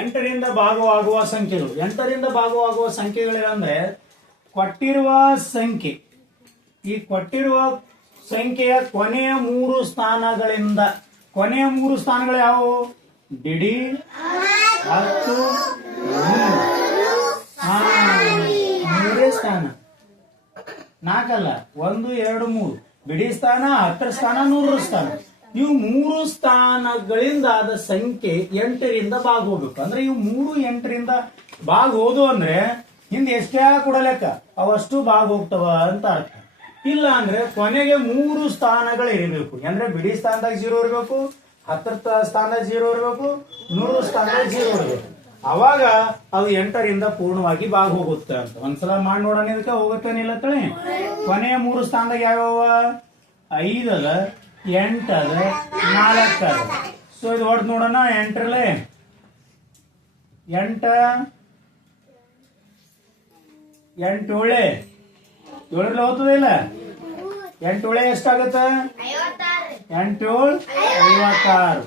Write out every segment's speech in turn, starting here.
ಎಂಟರಿಂದ ಭಾಗವಾಗುವ ಸಂಖ್ಯೆಗಳು. 8ರಿಂದ ಭಾಗವಾಗುವ ಸಂಖ್ಯೆಗಳೇನಂದ್ರೆ ಕೊಟ್ಟಿರುವ ಸಂಖ್ಯೆ, ಈ ಕೊಟ್ಟಿರುವ ಸಂಖ್ಯೆಯ ಕೊನೆಯ 3 ಸ್ಥಾನಗಳಿಂದ, ಕೊನೆಯ 3 ಸ್ಥಾನಗಳು ಯಾವುವು? ಬಿಡಿ, 10, 3 ಸ್ಥಾನ, 4 ಅಲ್ಲ, 1, 2, 3 ಬಿಡಿ ಸ್ಥಾನ, 10 ಸ್ಥಾನ, 100 ಸ್ಥಾನ. ಇವು 3 ಸ್ಥಾನಗಳಿಂದ ಆದ ಸಂಖ್ಯೆ 8ರಿಂದ ಭಾಗ ಹೋಗ್ಬೇಕು. ಅಂದ್ರೆ ಇವು 3 8ರಿಂದ ಭಾಗ ಹೋದು ಅಂದ್ರೆ ಹಿಂದೆ ಎಷ್ಟೇ ಕೊಡಲೆಕ್ಕ ಅವಷ್ಟು ಭಾಗ ಹೋಗ್ತವ ಅಂತ ಅರ್ಥ. ಇಲ್ಲ ಅಂದ್ರೆ ಕೊನೆಗೆ 3 ಸ್ಥಾನಗಳು ಇರಬೇಕು. ಅಂದ್ರೆ ಬಿಡಿ ಸ್ಥಾನದಾಗ 0 ಇರಬೇಕು, 10 ಸ್ಥಾನದಾಗ 0 ಇರಬೇಕು, 100 ಸ್ಥಾನದಾಗ 0 ಇರಬೇಕು. ಅವಾಗ ಅದು 8ರಿಂದ ಪೂರ್ಣವಾಗಿ ಭಾಗ ಹೋಗುತ್ತೆ ಅಂತ. ಒಂದ್ಸಲ ಮಾಡಿ ನೋಡೋಣ, ಇದಕ್ಕೆ ಹೋಗುತ್ತೇನಿಲ್ಲ ತಳಿ. ಕೊನೆಯ 3 ಸ್ಥಾನದಾಗ ಯಾವ್ಯಾವ? 5 ಅದ, 8 ಅದ, 4 ಅದ. ಸೊ ಇದು ಹೊಡೆದು ನೋಡೋಣ. 8ರಲ್ಲಿ 8 8 7 7ರಲ್ಲಿ ಹೋಗ್ತದೆ ಇಲ್ಲ? 8 7 ಎಷ್ಟಾಗತ್ತ? 8 7 56.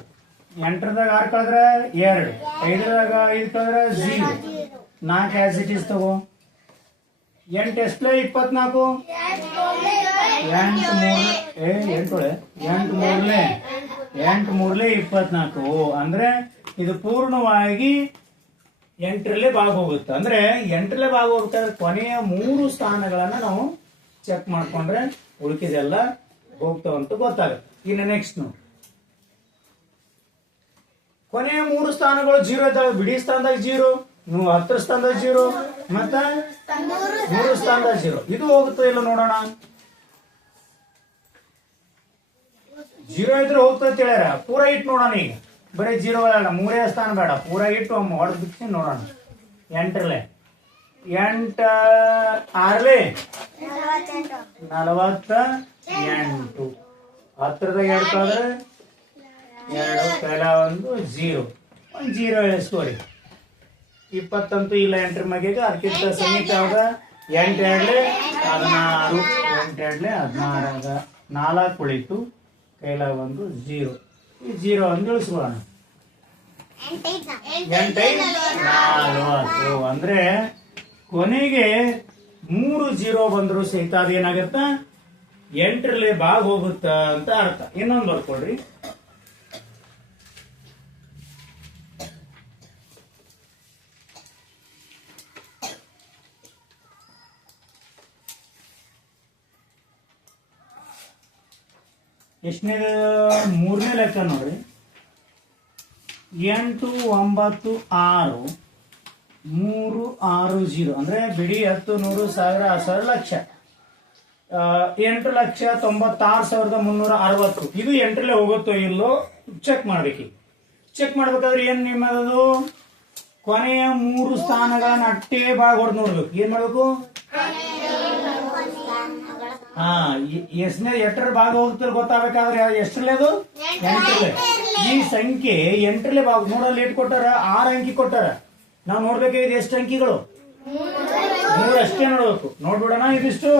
8ರದಾಗ 6 ಕಳೆದ್ರೆ 2, 5ರದಾಗ 5 ಕಳೆದ್ರೆ 0, 4 ಆಸ್ ಇಟ್ ಈಸ್ ತಗೋ. 8 ಎಷ್ಟಲೇ? 24. 8 3 24. ಅಂದ್ರೆ ಇದು ಪೂರ್ಣವಾಗಿ 8ರಲ್ಲೇ ಭಾಗ ಹೋಗುತ್ತೆ. ಅಂದ್ರೆ 8ರಲ್ಲೇ ಭಾಗ ಹೋಗ್ಬೇಕಾದ್ರೆ ಕೊನೆಯ 3 ಸ್ಥಾನಗಳನ್ನ ನಾವು ಚೆಕ್ ಮಾಡ್ಕೊಂಡ್ರೆ ಉಳಿಕೆದೆಲ್ಲ ಹೋಗ್ತಾವಂತ ಗೊತ್ತಾಗುತ್ತೆ. ಇನ್ನು ನೆಕ್ಸ್ಟ್ ನೋಡಿ, ಕೊನೆಯ 3 ಸ್ಥಾನಗಳು 0 ಇದ್ದಾವೆ. ಬಿಡಿ ಸ್ಥಾನದಾಗ 0, 10 ಸ್ಥಾನದಾಗ 0, ಮತ್ತೆ 3 ಸ್ಥಾನದಾಗ 0. ಇದು ಹೋಗುತ್ತೆ ಇಲ್ಲ ನೋಡೋಣ. 0 ಇದ್ರೆ ಹೋಗ್ತದೆ ಹೇಳ್ಯಾರ. ಪೂರ ಇಟ್ಟು ನೋಡೋಣ. ಈಗ ಬರೀ 0 ಬೇಡ, 3 ಸ್ಥಾನ ಬೇಡ, ಪೂರ ಇಟ್ಟು ಹೊಡೆದು ಬಿಟ್ಟು ನೋಡೋಣ. 8ರಲ್ಲಿ 8 6ರಲ್ಲಿ 48. 10ರದಾಗ 2 ಕಳೆದ್ರೆ 2, ಕೆಲ 1 0, 1 0 ಎಳಿಸ್ಕೋರಿ. 20 ಅಂತೂ ಇಲ್ಲ 8ರ ಮಗೆಗೆ. ಅದಕ್ಕಿಂತ ಸಮೀಪ ಯಾವ್ದ? 8 2 16, 8 2 16 ಆಗ 4 ಉಳಿತು, ಕೈಲ 1 0. ಈ 0 ಒಂದು ಇಳಿಸ್ಕೊಳ್ಳೋಣ. 8 5 40. ಅಂದ್ರೆ ಕೊನೆಗೆ 3 0 ಬಂದ್ರು ಸಹಿತ ಅದೇನಾಗತ್ತ? 8ರಲ್ಲಿ ಭಾಗ ಹೋಗುತ್ತ ಅಂತ ಅರ್ಥ. ಇನ್ನೊಂದು ಬರ್ಕೊಳ್ರಿ. ಎಷ್ಟನೇ? 3ನೇ ಲೆಕ್ಕ ನೋಡ್ರಿ. 8 9 6 3 6 0. ಅಂದ್ರೆ ಬಿಡಿ 10 100 1000 1000 ಲಕ್ಷ. 8,96,360. ಇದು 8ರಲ್ಲಿ ಹೋಗುತ್ತೋ ಇಲ್ಲೋ ಚೆಕ್ ಮಾಡ್ಬೇಕು. ಚೆಕ್ ಮಾಡ್ಬೇಕಾದ್ರೆ ಏನ್ ನಿಮ್ಮದು? ಕೊನೆಯ 3 ಸ್ಥಾನಗಳನ್ನ ಅಟ್ಟೆ ಭಾಗ ಹೊಡೆದು ನೋಡ್ಬೇಕು. ಏನ್ ಮಾಡ್ಬೇಕು? ಎಷ್ಟನೇ 8ರ ಭಾಗ ಹೋಗ್ತಾರೆ ಗೊತ್ತಾಗಬೇಕಾದ್ರೆ ಎಷ್ಟರಲ್ಲೇ ಅದು? 8ರಲ್ಲಿ. ಈ ಸಂಖ್ಯೆ 8ರಲ್ಲಿ ಭಾಗ ನೋಡಲ್ಲಿ ಎಷ್ಟು ಕೊಟ್ಟಾರ? 6 ಅಂಕಿ ಕೊಟ್ಟಾರ. ನಾವು ನೋಡ್ಬೇಕಾಗಿದೆ ಎಷ್ಟು ಅಂಕಿಗಳು? 3 ಅಷ್ಟೇ ನೋಡ್ಬೇಕು. ನೋಡ್ಬಿಡೋಣ. ಇದಿಷ್ಟು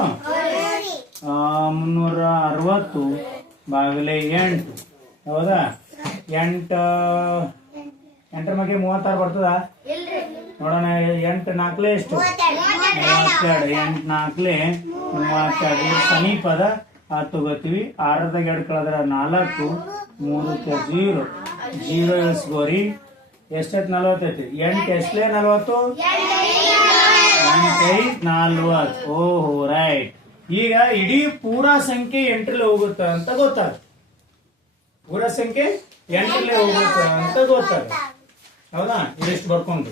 360 ಭಾಗಲೆ 8. ಹೌದಾ? 8ರ ಬಗ್ಗೆ 36 ಬರ್ತದ ನೋಡೋಣ. 8 4 ಎಷ್ಟು? 32. 8 4 32. ಸಮೀಪದ 10 ತಗೋತೀವಿ. 6ರದಾಗ 2 ಕಳೆದ್ರೆ 4, 3ಕ್ಕೆ 0 0 ಇಳಿಸ್ಕೋರಿ. ಎಷ್ಟೈತಿ? 40 ಐತಿ. 8 ಎಷ್ಟಲೇ? 40. 8 5 40. ಓಹೋ ರೈಟ್. ಈಗ ಇಡೀ ಪೂರಾ ಸಂಖ್ಯೆ 8ರಲ್ಲಿ ಹೋಗುತ್ತೆ ಅಂತ ಗೊತ್ತಾಗುತ್ತೆ. ಪೂರಾ ಸಂಖ್ಯೆ 8ರಲ್ಲಿ ಹೋಗುತ್ತೆ ಅಂತ ಗೊತ್ತಾಗುತ್ತೆ. ಹೌದಾ? ಇದಿಷ್ಟು ಬರ್ಕೊಂಡು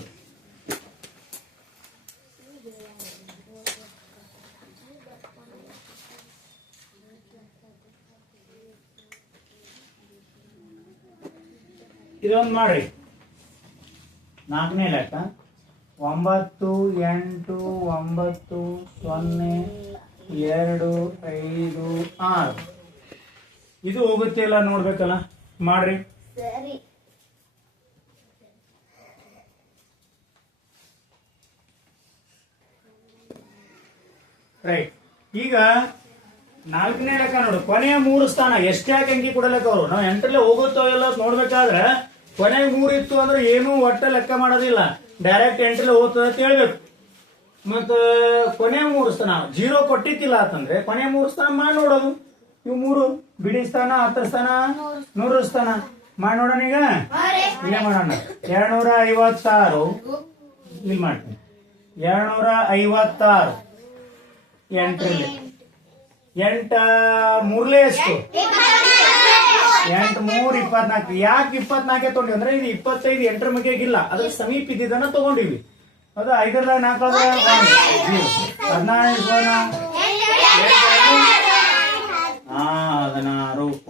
ಇದೊಂದು ಮಾಡ್ರಿ. 4ನೇ ಲೆಕ್ಕ. 9 8 9 0 2 5 6. ಇದು ಹೋಗುತ್ತೆ ಇಲ್ಲ ನೋಡ್ಬೇಕಲ್ಲ, ಮಾಡ್ರಿ. ರೈಟ್. ಈಗ 4ನೇ ಲೆಕ್ಕ ನೋಡು. ಕೊನೆಯ 3 ಸ್ಥಾನ ಎಷ್ಟೇ ಅಂಕಿ ಕೊಡಲೆಕ್ಕ ಅವರು ನಾವು 8ರಲ್ಲಿ ಹೋಗುತ್ತೋ ಇಲ್ಲ ನೋಡ್ಬೇಕಾದ್ರೆ ಕೊನೆಗೆ 3 ಇತ್ತು ಅಂದ್ರೆ ಏನು ಒಟ್ಟ ಲೆಕ್ಕ ಮಾಡೋದಿಲ್ಲ, ಡೈರೆಕ್ಟ್ ಎಂಟ್ರಿ ಹೋಗ್ತದೆ ಅಂತ ಹೇಳ್ಬೇಕು. ಮತ್ತ ಕೊನೆ 3 ಸ್ಥಾನ 0 ಕೊಟ್ಟಿತ್ತಿಲ್ಲ ಅಂತಂದ್ರೆ ಕೊನೆ 3 ಸ್ಥಾನ ಮಾಡಿ ನೋಡೋದು. ಇವು 3 ಬಿಡಿ ಸ್ಥಾನ, ಹತ್ತರ ಸ್ಥಾನ, 100 ಸ್ಥಾನ ಮಾಡಿ ನೋಡೋಣ. ಈಗ ಇಲ್ಲೇ ಮಾಡೋಣ. 256 ಇಲ್ಲಿ ಮಾಡ್ತೀನಿ. 256 ಎಂಟ್ರಲ್ಲಿ 8 ಮೂರ್ಲೆ ಎಷ್ಟು? 8 3 24. ಯಾಕೆ 24 ತಗೊಂಡಿವಿ ಅಂದ್ರೆ ಇದು 25 ಎಂಟ್ರ ಮಗ್ಗಿಲ್ಲ, ಅದ್ರ ಸಮೀಪ ಇದ್ದಿದ್ದನ್ನ ತಗೊಂಡಿವಿ. ಹೌದಾ? 5ರ 4 16.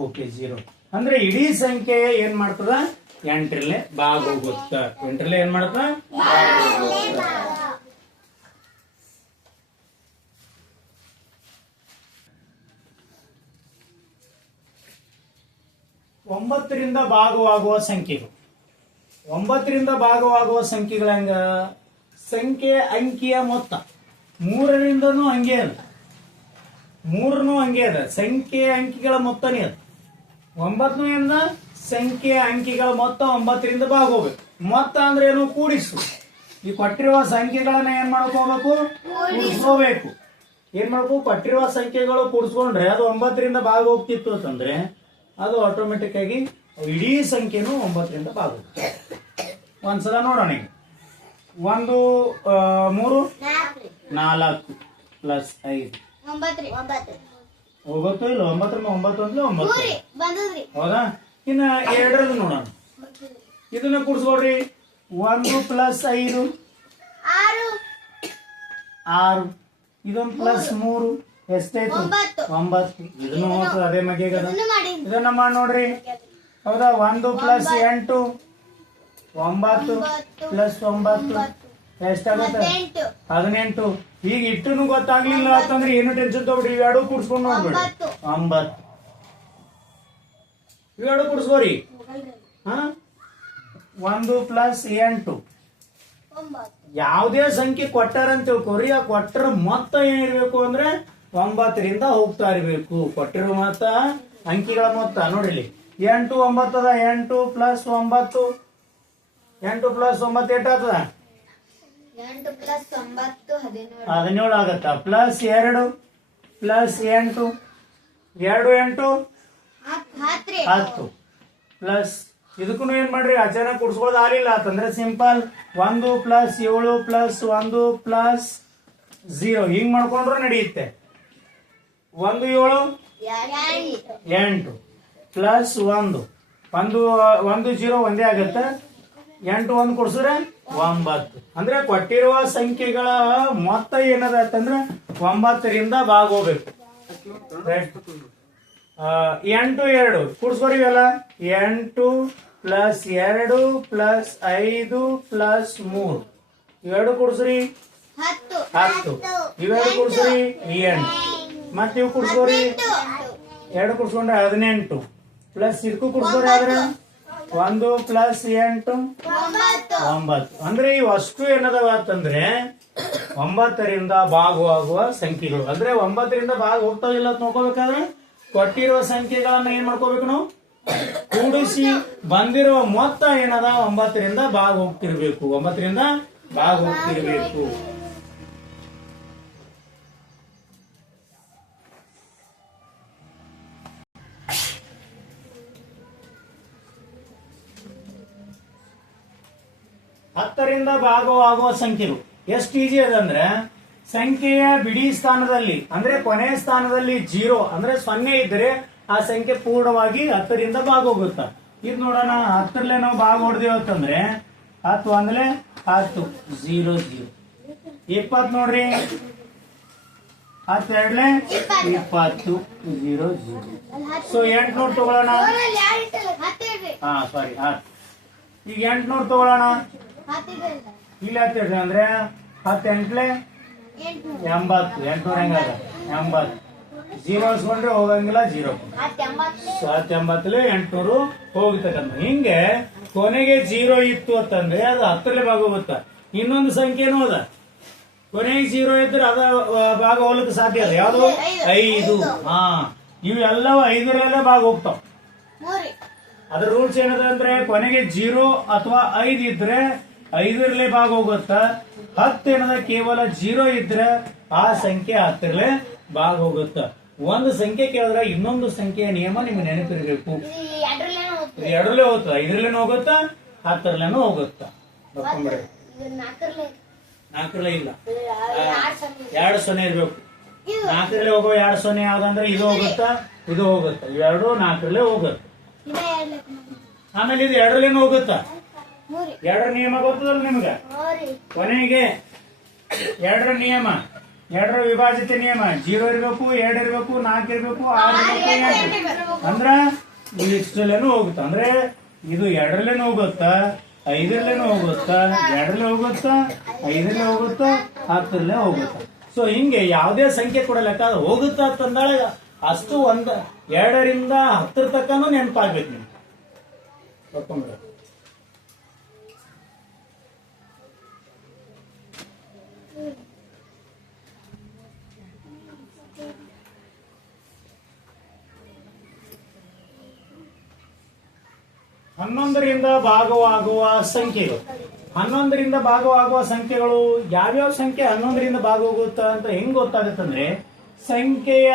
ಓಕೆ 0 ಅಂದ್ರೆ ಇಡೀ ಸಂಖ್ಯೆ ಏನ್ ಮಾಡ್ತದ? 8ರಲ್ಲೇ ಭಾಗ ಹೋಗುತ್ತ. 8ರಲ್ಲೇ ಏನ್ ಮಾಡ್ತದ? 9ರಿಂದ ಭಾಗವಾಗುವ ಸಂಖ್ಯೆಗಳು. 9ರಿಂದ ಭಾಗವಾಗುವ ಸಂಖ್ಯೆಗಳ ಹಂಗ ಸಂಖ್ಯೆ ಅಂಕಿಯ ಮೊತ್ತ 3ರಿಂದನೂ ಹಂಗೆ ಅದ, 3 ಹಂಗೆ ಅದ. ಸಂಖ್ಯೆ ಅಂಕಿಗಳ ಮೊತ್ತನೇ ಅದ. 9ರಿಂದ ಸಂಖ್ಯೆ ಅಂಕಿಗಳ ಮೊತ್ತ 9ರಿಂದ ಭಾಗ ಹೋಗ್ಬೇಕು. ಮೊತ್ತ ಅಂದ್ರೆ ಏನು? ಕೂಡಿಸು. ಈ ಕೊಟ್ಟಿರುವ ಸಂಖ್ಯೆಗಳನ್ನ ಏನ್ ಮಾಡ್ಕೋಬೇಕು? ಕೂಡಿಸ್ಕೋಬೇಕು. ಏನ್ ಮಾಡ್ಬೇಕು? ಕೊಟ್ಟಿರುವ ಸಂಖ್ಯೆಗಳು ಕೂಡಿಸ್ಕೊಂಡ್ರೆ ಅದು 9ರಿಂದ ಭಾಗ ಹೋಗ್ತಿತ್ತು ಅಂತಂದ್ರೆ ಅದು ಆಟೋಮೆಟಿಕ್ ಆಗಿ ಇಡೀ ಸಂಖ್ಯೆನೂ 9ರಿಂದ ಭಾಗ ಹೋಗುತ್ತೆ. ಒಂದ್ಸಲ ನೋಡೋಣ. 1 3 4 ಪ್ಲಸ್ 5 ಹೋಗುತ್ತೋ ಇಲ್ಲ? 9 ಅಂದ್ರೆ 9. ಹೌದಾ? ಇನ್ನ 2ರಲ್ಲಿ ನೋಡೋಣ. ಇದನ್ನ ಕೂಡಿಸ್ಕೊಡ್ರಿ. 1 ಪ್ಲಸ್ 5 6. ಇದೊಂದು ಪ್ಲಸ್ 3 ಎಷ್ಟಾಯ್ತು? 9. ಇದನ್ನು ಅದೇ ಮಗೆಗದ. ಇದನ್ನ ಮಾಡಿ ನೋಡ್ರಿ. ಹೌದಾ? 1 ಪ್ಲಸ್ 8 9 ಪ್ಲಸ್ 9 ಎಷ್ಟಾಗುತ್ತೆ? 18. ಈಗ ಇಟ್ಟನು ಗೊತ್ತಾಗ್ಲಿಲ್ಲ ಅಂತಂದ್ರೆ ಏನು ಟೆನ್ಷನ್ ತಗೊಬಿಡ್ರಿ. ಇವೆರಡು ಕೂಡ್ಸ್ಕೊಂಡು ನೋಡ್ಬೇಡಿ. 9 ಇವೆರಡು ಕೂಡ್ಸ್ಕೋರಿ. 1 ಪ್ಲಸ್ 8 ಯಾವುದೇ ಸಂಖ್ಯೆ ಕೊಟ್ಟಾರ ಅಂತ ತಿಳ್ಕೊರಿ. ಆ ಕೊಟ್ಟರ ಮೊತ್ತ ಏನಿರ್ಬೇಕು ಅಂದ್ರೆ 9ರಿಂದ ಹೋಗ್ತಾ ಇರ್ಬೇಕು. ಕೊಟ್ಟಿರೋ ಮೊತ್ತ ಅಂಕಿಗಳ ಮೊತ್ತ ನೋಡಿಲಿ. 8 9 ಅದ. 8 ಪ್ಲಸ್ 9 8 ಪ್ಲಸ್ 9 ಎಷ್ಟಾಗ್ತದ? 17 ಆಗತ್ತ. ಪ್ಲಸ್ 2 ಪ್ಲಸ್ 8 2 8 10 ಪ್ಲಸ್ ಇದಕ್ಕೂ ಏನ್ ಮಾಡ್ರಿ? ಅಚಾನಕ್ ಕುಡ್ಸ್ಕೊಳ್ಳೋದು ಆಗ್ಲಿಲ್ಲ ಅಂತಂದ್ರೆ ಸಿಂಪಲ್ 1 ಪ್ಲಸ್ 7 ಪ್ಲಸ್ 1 ಪ್ಲಸ್ 0 ಹಿಂಗ್ ಮಾಡ್ಕೊಂಡ್ರು ನಡೆಯುತ್ತೆ. 1 7 8 ಪ್ಲಸ್ 1 0 ಒಂದೇ ಆಗತ್ತೆ. 8 1 ಕೊಡ್ಸಿದ್ರೆ 9. ಅಂದ್ರೆ ಕೊಟ್ಟಿರುವ ಸಂಖ್ಯೆಗಳ ಮೊತ್ತ ಏನದ ಅಂತಂದ್ರೆ 9ರಿಂದ ಭಾಗ ಹೋಗ್ಬೇಕು. 8 2 ಕೂಡ್ಸ್ಕೊರಿವಲ್ಲ. 8 ಪ್ಲಸ್ 2 ಪ್ಲಸ್ 5 ಪ್ಲಸ್ 3 ಇವೆರಡು ಕೂಡ್ಸ್ರಿ 10. ಇವೆರಡು ಕೂಡ್ಸ್ರಿ 8. ಮತ್ತೆ ಇವು ಕೂಡ್ಸ್ಕೋರಿ. 2 ಕೂಡ್ಸ್ಕೊಂಡ್ರೆ 18 ಪ್ಲಸ್ ಇದಕ್ಕೂ ಕೂಡ್ಸ್ಕೋರಿ. ಆದ್ರೆ 1 ಪ್ಲಸ್ 8 9. ಅಂದ್ರೆ ಇವು ಅಷ್ಟು ಏನದವ ಅಂತಂದ್ರೆ 9ರಿಂದ ಭಾಗವಾಗುವ ಸಂಖ್ಯೆಗಳು. ಅಂದ್ರೆ 9ರಿಂದ ಭಾಗ ಹೋಗ್ತಾವಿಲ್ಲ ಅಂತ ನೋಡ್ಕೋಬೇಕಾದ್ರೆ ಕೊಟ್ಟಿರುವ ಸಂಖ್ಯೆಗಳನ್ನ ಏನ್ ಮಾಡ್ಕೋಬೇಕು ನಾವು? ಕೂಡಿಸಿ ಬಂದಿರುವ ಮೊತ್ತ ಏನದ 9ರಿಂದ ಭಾಗ ಹೋಗ್ತಿರ್ಬೇಕು. 9ರಿಂದ ಭಾಗ ಹೋಗ್ತಿರ್ಬೇಕು. ಹತ್ತರಿಂದ ಭಾಗವಾಗುವ ಸಂಖ್ಯೆಗಳು ಎಷ್ಟು ಈಜಿ ಅದಂದ್ರೆ ಸಂಖ್ಯೆಯ ಬಿಡಿ ಸ್ಥಾನದಲ್ಲಿ ಅಂದ್ರೆ ಕೊನೆಯ ಸ್ಥಾನದಲ್ಲಿ 0 ಅಂದ್ರೆ 0 ಇದ್ರೆ ಆ ಸಂಖ್ಯೆ ಪೂರ್ಣವಾಗಿ 10ರಿಂದ ಭಾಗ ಹೋಗುತ್ತ. ಇದು ನೋಡೋಣ. 10ರಲ್ಲೇ ನಾವು ಭಾಗ ಹೊಡೆದೇವು ಅಂತಂದ್ರೆ 10 1 10 0 0. 20 ನೋಡ್ರಿ. 10 2 20 0 0. ಸೊ 800 ತಗೊಳ್ಳೋಣ. ಸಾರಿ 10. ಈಗ 800 ತಗೊಳ್ಳೋಣ. ಇಲ್ಲಿ 10 ಅಂದ್ರೆ 10 8 80. 800 ಹೆಂಗದ? 80. 0 ಇಸ್ಕೊಂಡ್ರೆ ಹೋಗಂಗಿಲ್ಲ. 0 80 800 ಹೋಗ್ತಕ್ಕಂಥ. ಹಿಂಗೆ ಕೊನೆಗೆ 0 ಇತ್ತು ಅಂತಂದ್ರೆ ಅದು 10ರಲ್ಲೇ ಭಾಗ ಹೋಗುತ್ತ. ಇನ್ನೊಂದು ಸಂಖ್ಯೆನೂ ಅದ ಕೊನೆಗೆ 0 ಇದ್ರೆ ಅದ ಭಾಗ ಹೋಗ್ಲಿಕ್ಕೆ ಸಾಧ್ಯ ಅದ. ಯಾವುದು? 5. ಇವೆಲ್ಲವೂ 5ರಲ್ಲೇ ಭಾಗ ಹೋಗ್ತಾವ. ಅದ್ರ ರೂಲ್ಸ್ ಏನದ ಅಂದ್ರೆ ಕೊನೆಗೆ 0 ಅಥವಾ 5 ಇದ್ರೆ 5 ಭಾಗ ಹೋಗುತ್ತ. 10 ಏನದ ಕೇವಲ 0 ಇದ್ರೆ ಆ ಸಂಖ್ಯೆ 10 ಭಾಗ ಹೋಗುತ್ತ. ಒಂದು ಸಂಖ್ಯೆ ಕೇಳಿದ್ರೆ ಇನ್ನೊಂದು ಸಂಖ್ಯೆಯ ನಿಯಮ ನಿಮ್ಗೆ ನೆನಪಿರ್ಬೇಕು. ಎರಡರಲ್ಲೇ ಹೋಗುತ್ತ, 5 ಹೋಗುತ್ತ, 10 ಹೋಗುತ್ತ. ನಾಲ್ಕರಲ್ಲೇ ಇಲ್ಲ, 2 0 ಇರ್ಬೇಕು. 4 ಹೋಗೋ 2 0 ಯಾವ್ದಂದ್ರೆ ಇದು ಹೋಗುತ್ತ, ಇದು ಹೋಗುತ್ತ. ಇವೆರಡು 4 ಹೋಗುತ್ತೆ. ಆಮೇಲೆ ಇದು 2 ಹೋಗುತ್ತ. 2 ನಿಯಮ ಗೊತ್ತದಲ್ಲ ನಿಮ್ಗ. ಕೊನೆಗೆ 2 ನಿಯಮ, 2 ವಿಭಾಜಿತ ನಿಯಮ. 0 ಇರ್ಬೇಕು, 2 ಇರ್ಬೇಕು, 4 ಇರ್ಬೇಕು, 6 ಇರ್ಬೇಕು. ಅಂದ್ರ ಇಷ್ಟಲ್ಲೇನು ಹೋಗುತ್ತ. ಅಂದ್ರೆ ಇದು 2 ಹೋಗುತ್ತ, 5 ಹೋಗುತ್ತ, 2 ಹೋಗುತ್ತ, 5 ಹೋಗುತ್ತ, 10 ಹೋಗುತ್ತ. ಸೊ ಹಿಂಗೆ ಯಾವುದೇ ಸಂಖ್ಯೆ ಕೂಡ ಲೆಕ್ಕ ಹೋಗುತ್ತ ಅಂತಂದಾಗ ಅಷ್ಟು 2 ರಿಂದ 10 ತಕ್ಕನೂ ನೆನಪಾಗ್ಬೇಕು ನೀವು. ಹನ್ನೊಂದರಿಂದ ಭಾಗವಾಗುವ ಸಂಖ್ಯೆಗಳು. 11ರಿಂದ ಭಾಗವಾಗುವ ಸಂಖ್ಯೆಗಳು ಯಾವ್ಯಾವ ಸಂಖ್ಯೆ 11ರಿಂದ ಭಾಗವಾಗುತ್ತ ಅಂತ ಹೆಂಗ್ ಗೊತ್ತಾಗುತ್ತಂದ್ರೆ ಸಂಖ್ಯೆಯ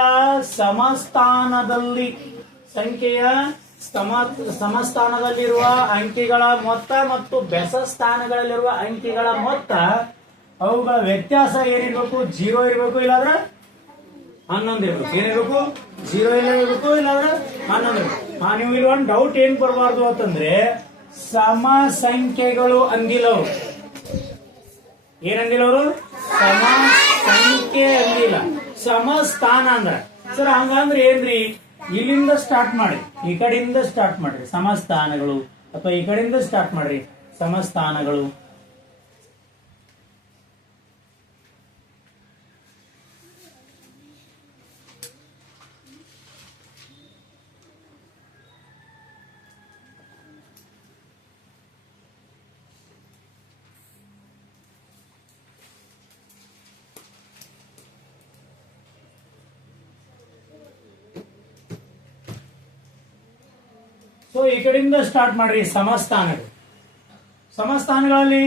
ಸಮಸ್ಥಾನದಲ್ಲಿರುವ ಅಂಕಿಗಳ ಮೊತ್ತ ಮತ್ತು ಬೆಸ ಸ್ಥಾನಗಳಲ್ಲಿರುವ ಅಂಕಿಗಳ ಮೊತ್ತ ಅವುಗಳ ವ್ಯತ್ಯಾಸ ಏನಿರ್ಬೇಕು? 0 ಇರ್ಬೇಕು, ಇಲ್ಲಾಂದ್ರೆ 11 ಇರ್ಬೇಕು. ಏನಿರ್ಬೇಕು? 0 ಇರಬೇಕು, ಇಲ್ಲಾಂದ್ರೆ 11 ಇರ್ಬೇಕು. ನೀವು ಇಲ್ಲಿ ಒಂದು ಡೌಟ್ ಏನ್ ಬರಬಾರ್ದು ಅಂತಂದ್ರೆ ಸಮ ಸಂಖ್ಯೆಗಳು ಅಂದಿಲ್ಲವ್ರು. ಏನಂದಿಲ್ಲವ್ರು? ಸಮ ಸಂಖ್ಯೆ ಅಂದಿಲ್ಲ, ಸಮಸ್ಥಾನ ಅಂದ್ರ. ಸರ್ ಹಂಗಂದ್ರೆ ಏನ್ರಿ? ಇಲ್ಲಿಂದ ಸ್ಟಾರ್ಟ್ ಮಾಡಿ, ಈ ಕಡೆಯಿಂದ ಸ್ಟಾರ್ಟ್ ಮಾಡ್ರಿ ಸಮಸ್ಥಾನಗಳು, ಅಥವಾ ಈ ಕಡೆಯಿಂದ ಸ್ಟಾರ್ಟ್ ಮಾಡ್ರಿ ಸಮಸ್ಥಾನಗಳು. ಸೊ ಈ ಕಡೆಯಿಂದ ಸ್ಟಾರ್ಟ್ ಮಾಡ್ರಿ ಸಮಸ್ಥಾನಗಳು. ಸಮಸ್ಥಾನಗಳಲ್ಲಿ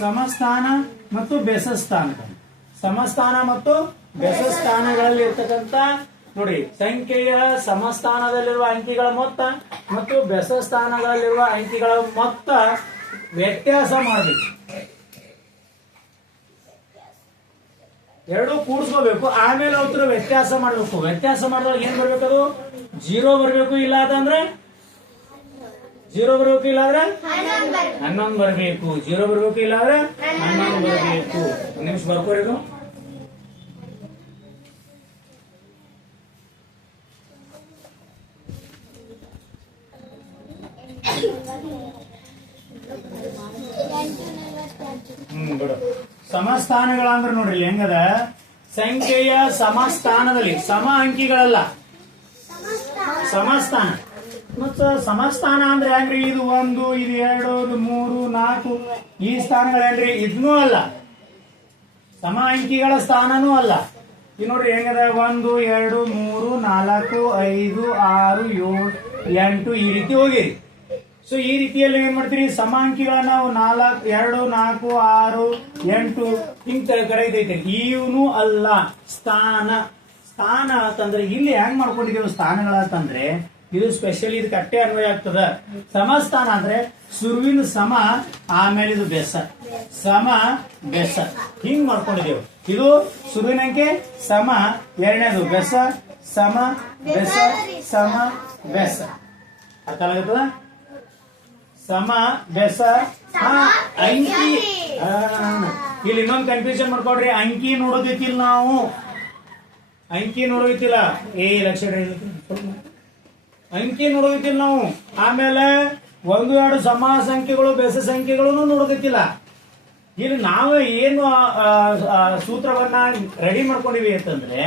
ಸಮಸ್ಥಾನ ಮತ್ತು ಬೆಸಸ್ಥಾನಗಳು. ಸಮಸ್ಥಾನ ಮತ್ತು ಬೆಸಸ್ಥಾನಗಳಲ್ಲಿ ಇರ್ತಕ್ಕಂಥ ನೋಡಿ ಸಂಖ್ಯೆಯ ಸಮಸ್ಥಾನದಲ್ಲಿರುವ ಅಂಕಿಗಳ ಮೊತ್ತ ಮತ್ತು ಬೆಸಸ್ಥಾನಗಳಲ್ಲಿರುವ ಅಂಕಿಗಳ ಮೊತ್ತ ವ್ಯತ್ಯಾಸ ಮಾಡಬೇಕು. ಎರಡು ಕೂಡಿಸ್ಕೋಬೇಕು, ಆಮೇಲೆ ಅವ್ರ ವ್ಯತ್ಯಾಸ ಮಾಡ್ಬೇಕು. ವ್ಯತ್ಯಾಸ ಮಾಡಿದಾಗ ಏನ್ ಬರ್ಬೇಕದು? 0 ಬರ್ಬೇಕು, ಇಲ್ಲ ಅಂದ್ರೆ 0 ಬರ್ಬೇಕು, ಇಲ್ಲ ಅಂದ್ರೆ 11 ಬರ್ಬೇಕು. 0 ಬರ್ಬೇಕು, ಇಲ್ಲ ಅಂದ್ರೆ 11 ಬರ್ಬೇಕು. ಒಂದು ನಿಮಿಷ ಬರ್ಕೋರಿ ಇದು. ಬಿಡು. ಸಮಸ್ಥಾನಗಳಂದ್ರೆ ನೋಡ್ರಿ ಹೆಂಗದ, ಸಂಖ್ಯೆಯ ಸಮಸ್ಥಾನದಲ್ಲಿ, ಸಮ ಅಂಕಿಗಳಲ್ಲ, ಸಮಸ್ಥಾನ. ಮತ್ತ ಸಮಸ್ಥಾನ ಅಂದ್ರೆ ಹೆಂಗ್ರಿ? ಇದು 1, ಇದು 2, ಇದು 3, 4 ಈ ಸ್ಥಾನಗಳೇನ್ರಿ? ಇದನ್ನೂ ಅಲ್ಲ, ಸಮ ಅಂಕಿಗಳ ಸ್ಥಾನನೂ ಅಲ್ಲ. ಇದು ನೋಡ್ರಿ ಹೆಂಗದ, 1, 2, 3, 4, 5, 6, 7, 8 ಈ ರೀತಿ ಹೋಗಿರಿ. ಸೊ ಈ ರೀತಿಯಲ್ಲಿ ಏನ್ ಮಾಡ್ತೀರಿ? ಸಮ ಅಂಕಿಗಳನ್ನ ನಾವು 2, 4, 6, 8 ಹಿಂಗ್ ಕರೀತೈತಿ. ಇವನು ಅಲ್ಲ ಸ್ಥಾನ. ಸ್ಥಾನ ಅಂತಂದ್ರೆ ಇಲ್ಲಿ ಹೆಂಗ್ ಮಾಡ್ಕೊಂಡಿದೀವಿ ಸ್ಥಾನಗಳ ಅಂತಂದ್ರೆ ಇದು ಸ್ಪೆಷಲಿ ಇದು ಕಟ್ಟೆ ಅನ್ವಯ ಆಗ್ತದ. ಸಮಸ್ಥಾನ ಅಂದ್ರೆ ಸುರುವಿನ ಸಮ, ಆಮೇಲೆ ಇದು ಬೆಸ, ಸಮ ಬೆಸ ಹಿಂಗ್ ಮಾಡ್ಕೊಂಡಿದ್ದೇವೆ. ಇದು ಸುರುವಿನ ಅಂಕೆ ಸಮ, ಎರಡನೇದು ಬೆಸ, ಸಮ ಬೆಸ, ಸಮ ಬೆಸ. ಅರ್ಥ ಆಗತ್ತದ? ಸಮ ಬೆಸ ಅಂಕಿ. ಇಲ್ಲಿ ಇನ್ನೊಂದು ಕನ್ಫ್ಯೂಷನ್ ಮಾಡ್ಕೊಡ್ರಿ. ಅಂಕಿ ನೋಡೋದಿತ್ತಿಲ್ಲ ನಾವು, ಅಂಕಿ ನೋಡೋದಿತ್ತಿಲ್ಲ. ಲಕ್ಷ ಅಂಕಿ ನೋಡೋದಿತ್ತಿಲ್ಲ ನಾವು. ಆಮೇಲೆ 1, 2 ಸಮ ಸಂಖ್ಯೆಗಳು ಬೆಸ ಸಂಖ್ಯೆಗಳನ್ನು ನೋಡೋದಿತ್ತಿಲ್ಲ. ಇಲ್ಲಿ ನಾವು ಏನು ಸೂತ್ರವನ್ನ ರೆಡಿ ಮಾಡ್ಕೊಂಡಿವಿ ಅಂತಂದ್ರೆ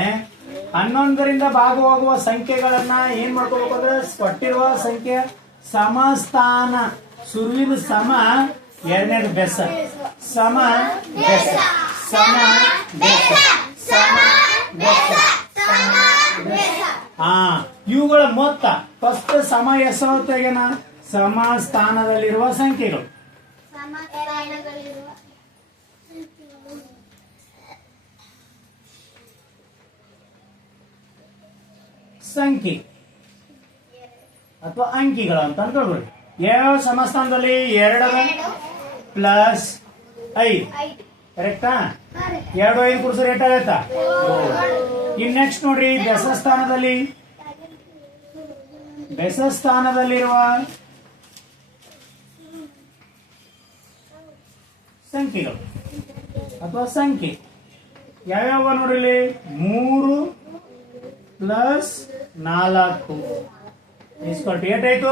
11ರಿಂದ ಭಾಗವಾಗುವ ಸಂಖ್ಯೆಗಳನ್ನ ಏನ್ ಮಾಡ್ಕೋಬೇಕು ಅಂದ್ರೆ ಕೊಟ್ಟಿರುವ ಸಂಖ್ಯೆ ಸಮಸ್ಥಾನ, ಸುರುವಿನ ಸಮ, ಎರಡನೇದು ಬೆಸ, ಸಮ ಬೆಸ, ಸಮ ಬೆಸ, ಸಮ ಬೆಸ, ಸಮ ಬೆಸ ಹಾ, ಇವುಗಳ ಮೊತ್ತ ಫಸ್ಟ್ ಸಮ ಎಷ್ಟಾಗುತ್ತಾಗೇನ ಸಮ ಸ್ಥಾನದಲ್ಲಿರುವ ಸಂಖ್ಯೆಗಳು. ಸಂಖ್ಯೆ ಅಥವಾ ಅಂಕಿಗಳು ಅಂತ ಅನ್ಕೊಳ್ಬೇಡಿ. ಯಾವ ಸಮಸ್ಥಾನದಲ್ಲಿ 2 ಪ್ಲಸ್ 5 ಕರೆಕ್ಟಾ? 2 5 ಕೂಡಿಸಿದ್ರೆ ಏಟಾಗತ್ತಾ? ಇನ್ ನೆಕ್ಸ್ಟ್ ನೋಡ್ರಿ, ಬೆಸಸ್ಥಾನದಲ್ಲಿರುವ ಸಂಖ್ಯೆಗಳು ಅಥವಾ ಸಂಖ್ಯೆ ಯಾವ್ಯಾವ ನೋಡ್ರಿ. 3 ಪ್ಲಸ್ 4 ಇಸ್ಕೊಟ್ಟು ಏಟಾಯ್ತು?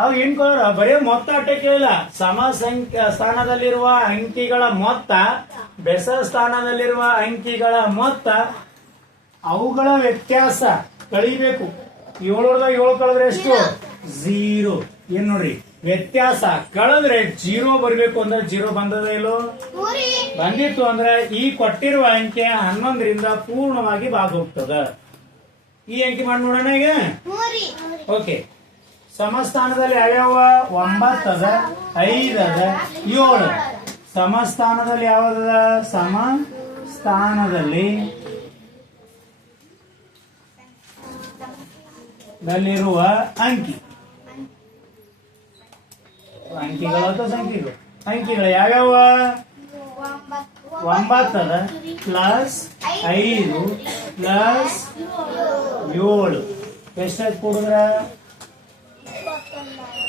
ಅವು ಏನ್ಕೊಳ್ಳ ಬರೀ ಮೊತ್ತ ಅಟ್ಟೆ ಕೇಳಿಲ್ಲ. ಸಮ ಸ್ಥಾನದಲ್ಲಿರುವ ಅಂಕಿಗಳ ಮೊತ್ತ, ಬೆಸ ಸ್ಥಾನದಲ್ಲಿರುವ ಅಂಕಿಗಳ ಮೊತ್ತ, ಅವುಗಳ ವ್ಯತ್ಯಾಸ ಕಳಿಬೇಕು. 7 ಕಳೆದ್ರೆ ಎಷ್ಟು? 0. ಏನ್ ನೋಡ್ರಿ, ವ್ಯತ್ಯಾಸ ಕಳೆದ್ರೆ 0 ಬರ್ಬೇಕು. ಅಂದ್ರೆ 0 ಬಂದದ ಇಲ್ಲೋ? ಬಂದಿತ್ತು ಅಂದ್ರೆ ಈ ಕೊಟ್ಟಿರುವ ಅಂಕೆ 11ರಿಂದ ಪೂರ್ಣವಾಗಿ ಭಾಗ ಹೋಗ್ತದ. ಈ ಅಂಕಿ ಮಾಡಿ ನೋಡೋಣ ಈಗ. ಓಕೆ, ಸಮಸ್ಥಾನದಲ್ಲಿ ಯಾವ್ಯಾವ? 9 ಅದ, 5 ಅದ, 7. ಸಮಸ್ಥಾನದಲ್ಲಿ ಯಾವ್ದದ? ಸಮಸ್ಥಾನದಲ್ಲಿ ಅಂಕಿ ಅಂಕಿಗಳು ಅಥವಾ ಸಂಖ್ಯೆಗಳು. ಅಂಕಿಗಳು ಯಾವ್ಯಾವ? 9 ಅದ, ಪ್ಲಸ್ 5 ಪ್ಲಸ್ 7 ಎಷ್ಟಾಯ್ತು ಕೊಡುದ್ರ?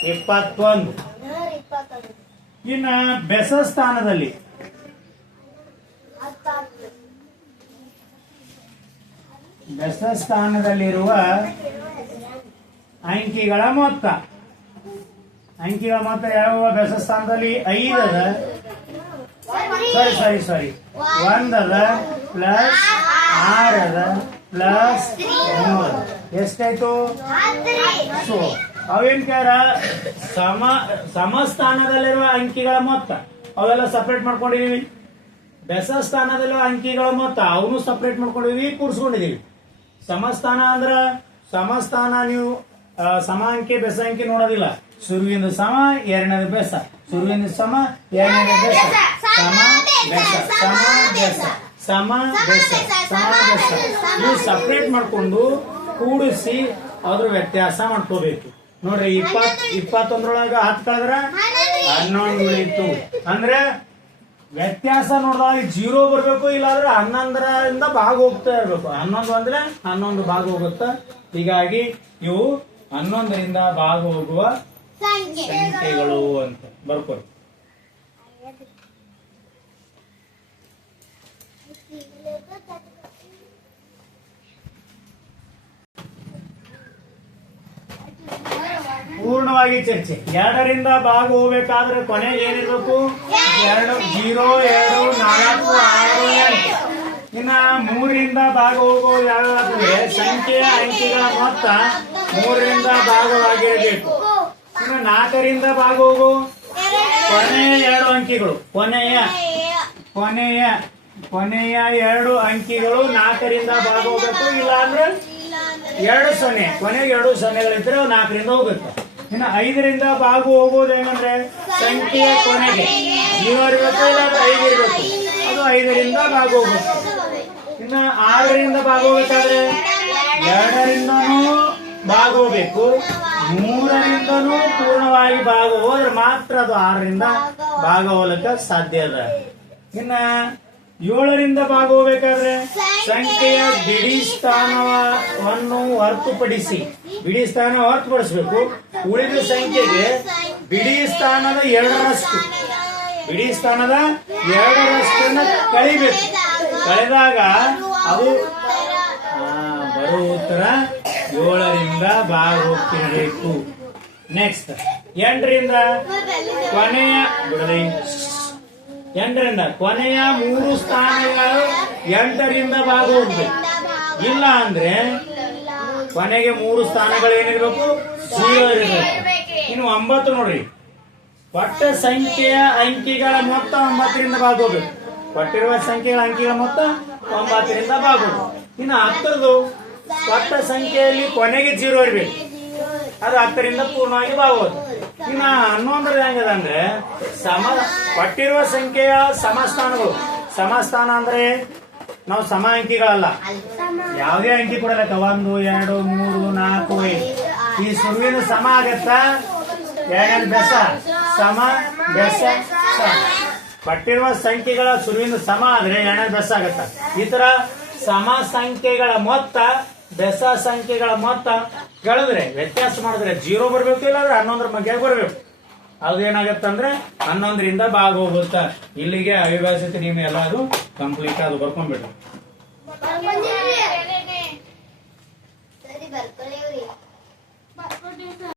21. ಇನ್ನ ಬೆಸ ಸ್ಥಾನದಲ್ಲಿ ಸ್ಥಾನದಲ್ಲಿರುವ ಅಂಕಿಗಳ ಮೊತ್ತ ಯಾವ? ಬೆಸ ಸ್ಥಾನದಲ್ಲಿ 5 ಅದ, ಸಾರಿ 1 ಅದ, ಪ್ಲಸ್ 6 ಅದ, ಪ್ಲಸ್ 3 ಎಷ್ಟಾಯ್ತು? ಸೊ ಅವೇನ್ ಕ್ಯಾರ ಸಮಸ್ಥಾನದಲ್ಲಿರುವ ಅಂಕಿಗಳ ಮೊತ್ತ ಅವೆಲ್ಲ ಸಪರೇಟ್ ಮಾಡ್ಕೊಂಡಿದೀವಿ. ಬೆಸ ಸ್ಥಾನದಲ್ಲಿರುವ ಅಂಕಿಗಳ ಮೊತ್ತ ಅವನು ಸಪರೇಟ್ ಮಾಡ್ಕೊಂಡಿದೀವಿ, ಕೂಡಿಸ್ಕೊಂಡಿದೀವಿ. ಸಮಸ್ಥಾನ ಅಂದ್ರ ಸಮಸ್ಥಾನ ನೀವು ಸಮ ಅಂಕೆ ಬೆಸ ಅಂಕೆ ನೋಡೋದಿಲ್ಲ. ಶುರುವಿಂದ ಸಮ, ಎರಡನೇದು ಬೆಸ, ಶುರುವಿಂದ ಸಮ, ಎರಡನೇದು ಬೆಸ, ಸಮ ಬೆಸ, ಸಮ ಬೆಸ, ಸಮ ಬೆಸ, ಸಮ ಬೆಸ. ನೀವು ಸಪರೇಟ್ ಮಾಡ್ಕೊಂಡು ಕೂಡಿಸಿ ಅದ್ರ ವ್ಯತ್ಯಾಸ ಮಾಡ್ಕೋಬೇಕು. ನೋಡ್ರಿ, 21ರೊಳಗ 10 ಕಳೆದ್ರ 11 ಉಳಿತು. ಅಂದ್ರೆ ವ್ಯತ್ಯಾಸ ನೋಡಿದಾಗ 0 ಬರ್ಬೇಕು, ಇಲ್ಲಾಂದ್ರೆ 11ರಿಂದ ಭಾಗ ಹೋಗ್ತಾ ಇರ್ಬೇಕು. 11 ಅಂದ್ರೆ 11 ಭಾಗ ಹೋಗುತ್ತ. ಹೀಗಾಗಿ ಇವು 11ರಿಂದ ಭಾಗ ಹೋಗುವ ಸಂಖ್ಯೆಗಳು ಅಂತ ಬರ್ಕೊಳ್ಳಿ. ಪೂರ್ಣವಾಗಿ ಚರ್ಚೆ. 2ರಿಂದ ಭಾಗ ಹೋಗ್ಬೇಕಾದ್ರೆ ಕೊನೆಗೆ ಏನಿರ್ಬೇಕು? 2 0 2 4 6 8. ಇನ್ನ 3ರಿಂದ ಭಾಗ ಹೋಗೋದು ಯಾವ್ಯಾವ? ಸಂಖ್ಯೆಯ ಅಂಕಿಗಳ ಮೊತ್ತ 3ರಿಂದ ಭಾಗವಾಗಿರಬೇಕು. ಇನ್ನು 4ರಿಂದ ಭಾಗ ಹೋಗೋ ಕೊನೆಯ 2 ಅಂಕಿಗಳು, ಕೊನೆಯ 2 ಅಂಕಿಗಳು 4ರಿಂದ ಭಾಗ ಹೋಗ್ಬೇಕು. ಇಲ್ಲ ಅಂದ್ರೆ 2 0, ಕೊನೆಗೆ 2 0ಗಳಿದ್ರೆ 4ರಿಂದ ಹೋಗುತ್ತೆ. ಇನ್ನು 5ರಿಂದ ಭಾಗ ಹೋಗೋದು ಹೆಂಗಂದ್ರೆ ಸಂಖ್ಯೆಯ ಕೊನೆಗೆ 0 ಇರಬೇಕು, ಇಲ್ಲ 5 ಇರಬೇಕು. ಅದು 5ರಿಂದ ಭಾಗ ಹೋಗುತ್ತೆ. ಇನ್ನು 6ರಿಂದ ಭಾಗ ಹೋಗ್ಬೇಕಾದ್ರೆ 2ರಿಂದನೂ ಭಾಗ ಹೋಗ್ಬೇಕು, 3ರಿಂದನೂ ಪೂರ್ಣವಾಗಿ ಭಾಗ ಹೋದ್ರೆ ಮಾತ್ರ ಅದು 6ರಿಂದ ಭಾಗ ಹೋಗ್ಲಿಕ್ಕೆ ಸಾಧ್ಯ ಅದ. ಇನ್ನ 7ರಿಂದ ಭಾಗ ಹೋಗ್ಬೇಕಾದ್ರೆ ಸಂಖ್ಯೆಯ ಬಿಡಿ ಸ್ಥಾನವನ್ನು ಹೊರತುಪಡಿಸಿ ಹೊರತುಪಡಿಸಬೇಕು. ಉಳಿದ ಸಂಖ್ಯೆಗೆ ಬಿಡಿ ಸ್ಥಾನದ 2ರಷ್ಟು ಕಳಿಬೇಕು. ಕಳೆದಾಗ ಅದು ಬರೋ ಉತ್ತರ 7ರಿಂದ ಭಾಗ ಹೋಗ್ತಿರಬೇಕು. ನೆಕ್ಸ್ಟ್ 8ರಿಂದ ಕೊನೆಯ 3 ಸ್ಥಾನಗಳು 8ರಿಂದ ಭಾಗ ಹೋಗ್ಬೇಕು. ಇಲ್ಲ ಅಂದ್ರೆ ಕೊನೆಗೆ 3 ಸ್ಥಾನಗಳು ಏನಿರ್ಬೇಕು? 0 ಇರಬೇಕು. ಇನ್ನು 9 ನೋಡ್ರಿ, ಒಟ್ಟ ಸಂಖ್ಯೆಯ ಅಂಕಿಗಳ ಮೊತ್ತ 9ರಿಂದ ಭಾಗ ಹೋಗ್ಬೇಕು. ಕೊಟ್ಟಿರುವ ಸಂಖ್ಯೆಗಳ ಅಂಕಿಗಳ ಮೊತ್ತ 9ರಿಂದ ಭಾಗ ಹೋಗ್ಬೇಕು. ಇನ್ನು 10ರದು ಒಟ್ಟ ಸಂಖ್ಯೆಯಲ್ಲಿ ಕೊನೆಗೆ 0 ಇರ್ಬೇಕು. ಅದು 10ರಿಂದ ಪೂರ್ಣವಾಗಿ ಬಾಗೋದು. ಇನ್ನ 11 ಹೆಂಗದ ಅಂದ್ರೆ ಕೊಟ್ಟಿರುವ ಸಂಖ್ಯೆಯ ಸಮಸ್ಥಾನಗಳು. ಸಮಸ್ಥಾನ ಅಂದ್ರೆ ನಾವು ಸಮ ಅಂಕಿಗಳಲ್ಲ, ಯಾವುದೇ ಅಂಕಿ ಕೊಡಲ್ಲ. 1 2 3 4 5 ಈ ಸುರುವಿನ ಸಮ ಆಗತ್ತಾ? 2 ಬೆಸ ಸಮ ಬೆಸ ಸಮ. ಕೊಟ್ಟಿರುವ ಸಂಖ್ಯೆಗಳ ಸುರುವಿನ ಸಮ ಆದ್ರೆ 2 ಬೆಸ ಆಗತ್ತ. ಈ ತರ ಸಮ ಸಂಖ್ಯೆಗಳ ಮೊತ್ತ ಬೆಸ ಸಂಖ್ಯೆಗಳ ಮೊತ್ತ ಗಳಿದ್ರೆ ವ್ಯತ್ಯಾಸ ಮಾಡಿದ್ರೆ 0 ಬರ್ಬೇಕು, ಇಲ್ಲಾಂದ್ರೆ 11 ಮಧ್ಯ ಬರ್ಬೇಕು. ಅದು ಏನಾಗತ್ತಂದ್ರೆ 11ರಿಂದ ಭಾಗ ಹೋಗುತ್ತ. ಇಲ್ಲಿಗೆ ಅವಿಭಾಜ್ಯತೆ ನಿಯಮ ಎಲ್ಲ ಅದು ಕಂಪ್ಲೀಟ್ ಅದು ಬರ್ಕೊಂಡ್ಬಿಡ್ರಿ.